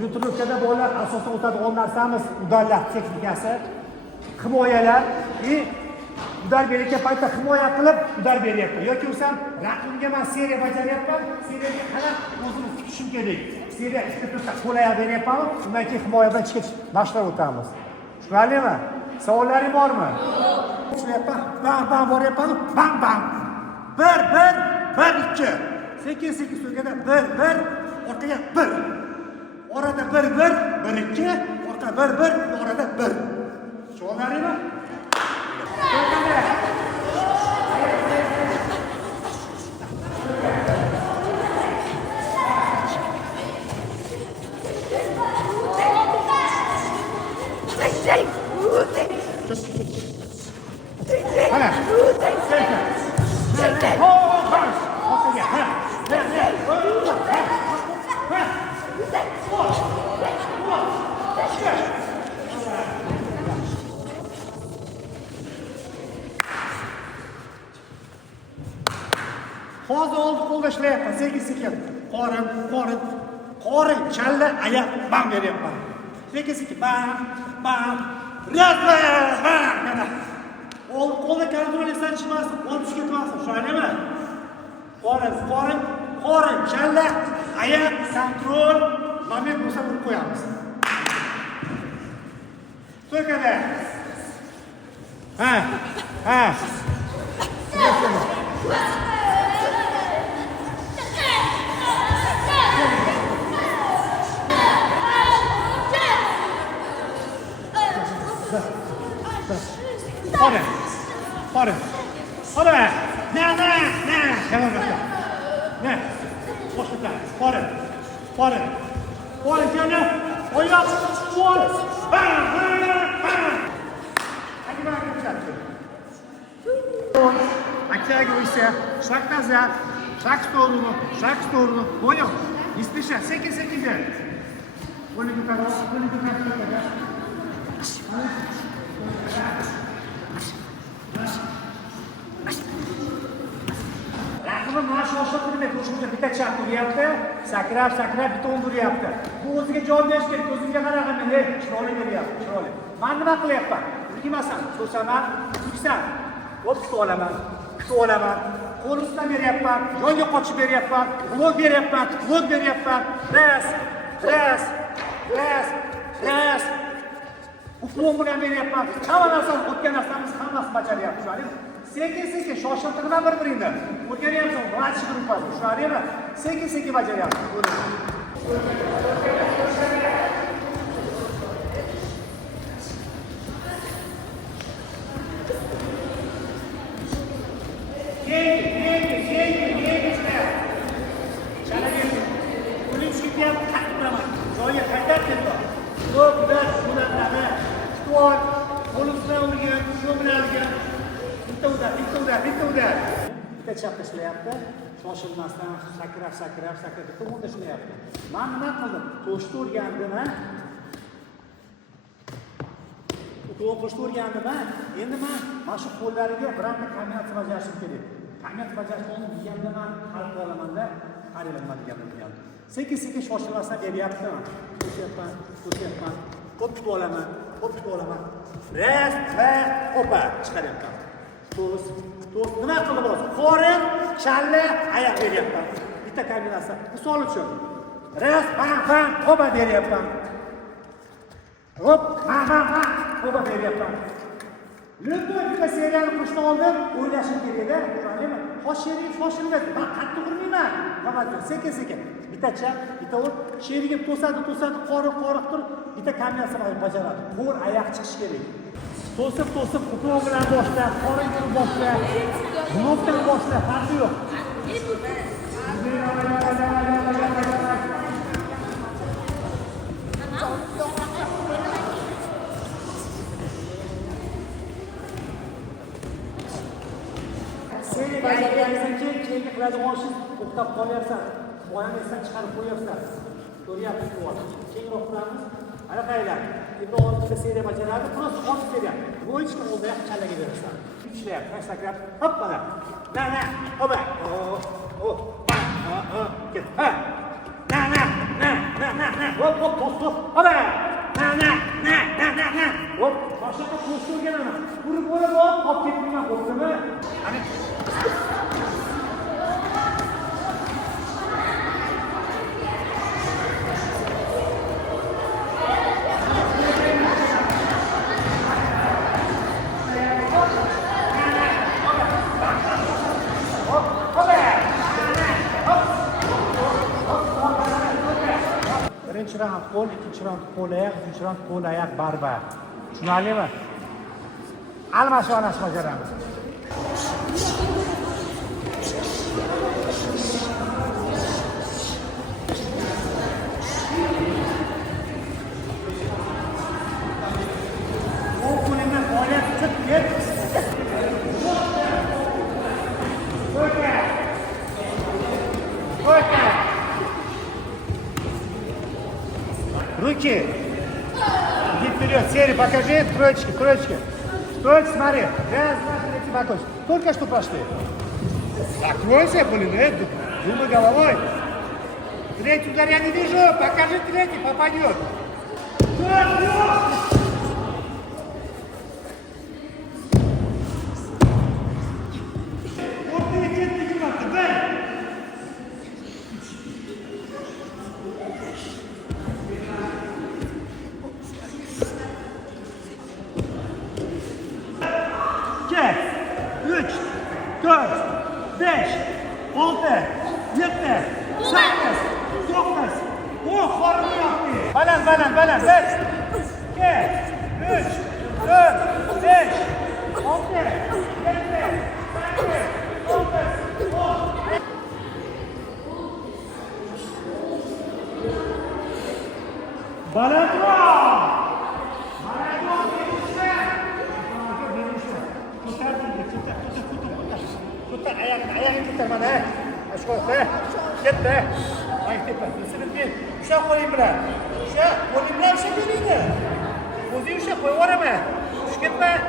Yuturukkada bolalar asosan o'tadigan narsamiz udallar texnikasi, himoyalar va udar berayotgan paytda himoya qilib udar beryapman yoki bo'lsam raqibga men seriya bajaryapman, seriyaga qarab o'zimni tutishim kerak. Seriya ikkita to'rtta qo'laya beryapman, undan keyin himoyadan chiqib mashqlar o'tamiz. Tushunarlimi? Savollaring bormi? Ishlayapman, bam boryapman, bam. 1 2 sekin so'zgada 1 orqaga 1. Orada 1 2, orqa 1 orada 1. Tushunaringmi? Hozir oldi qo'lda ishlayapman, sekin. Qorin, challa, oyoq bam beryapman. Sekin, bam. Raz, mana. Qo'lda kontrolingdan chiqmasin, qo'l tushib ketmasin, tushunarlimi? Qorin, challa, oyoq, kontrol, moment bo'lsa urib qo'yamiz. So'kada. Ha. Qorin. Na. Ne? Boşlukta. Qorin. Yana. Oyoq. Qo'l. Hadi bakalım. Оттягивайся. Шаг назад. Шаг в сторону. Понял? Не спеша. Секи делай. Колени короткие. Raqibim mana shu o'shattirmay, qo'shimcha bitta chap uryapti, sakrab bitta o'ng uryapti. Bu o'ziga javob berish kerak, ko'zimga qaraganda, chiroyli beryapti, chiroyli. Men nima qilyapman? Urmasan, to'saman, yuksan. Hop, kutib olaman. Qo'l ustidan beryapman, yonga qochib beryapman, blok beryapman. Ras. Uklon bilan beryapman. Hamma narsani o'tgan narsamiz hammasi bajaryapti, tushunarlimi? Sekin shoshiltirma bir-biringni. O'rganyapsan, birinchi guruhda, tushunarlimi? Sekin bajaryapsiz. Bitta chapda ishlayapti, shoshilmasdan sakrab bitta o'rda ishlayapti. Men nima qildim? Qo'shni o'rgandim. Endi men mana shu qo'llariga birorta kombinatsiya bajarishim kerak. Kombinatsiya bajarishni bilganda men hal qila olamanda, qarayman nima deganimni. Sekin shoshilmasdan beryapman. To'syapman. Qo'pib olaman. Ras va opa chiqaryapman. To's. Nima qilib hozir? Qorin, challa, oyoq beryapman. Bitta kombinatsiya. Misol uchun. Ras, bam, opa beryapman. Hop, bam, opa beryapman. Lekin bitta seriyani qo'shni oldim, o'ylashim kerak-da, tushundingmi? Shoshilmay, men qattiq urmayman. Nima sekin. Bitta chap, bitta o't, sherigim to'sadi, qorin turib, bitta kombinatsiya bajaradi. Qo'l, oyoq chiqish kerak. To'sib, uklon bilan boshla, qorin bilan boshla, blokdan boshla, farqi yo'q. Sen bajarganingdan keyin qiladigan ishing to'xtab qolyapsan. Boyani esa chiqarib qo'yapsan. Ko'ryapsiz bu. Keyinroq qilamiz. Ana qaranglar. Endi oltita seriya bajaradi, просто 6 seriya. Bo'yichni oldiga challaga berasan. Ishlayapti, sakrab, hoppala. Na, hopa. Ket. Na. Hop, hop, to's, to's. Hop. Hop, boshqa qo'shib o'rganaman. Urib olib, hop ketmayman, qo'pdimi? Ana birinchi raund qo'l, ikkinchi raund qo'l oyoq, uchinchi raund qo'l oyoq barbar. Tushunarlimi? Almashib bajaramiz. O qo'limdan faoliyat chiqib ket. Руки. Иди вперед. Серию покажи. Троечки, троечки. Стойте, смотри. Раз, два, третий бокос. Только что пошли. Закройся, блин. Думай головой. Третий удар я не вижу. Покажи третий, попадет. Üç, dört, beş, altı, yedi, sekiz, dokuz, on, formu yaptı. Balans, balans, balans. Beş, iki, üç, dört, beş, altı, yedi, sekiz, dokuz, on. Balans var. Tutar ayağını tutar bana. Aşk olsun. Git be. Ayık tepe. Isınıp git. Uşak koyayım bile. Uşak. Koyayım bile uşak veriydi. Koyayım uşak koyayım oraya mı? Uş gitme.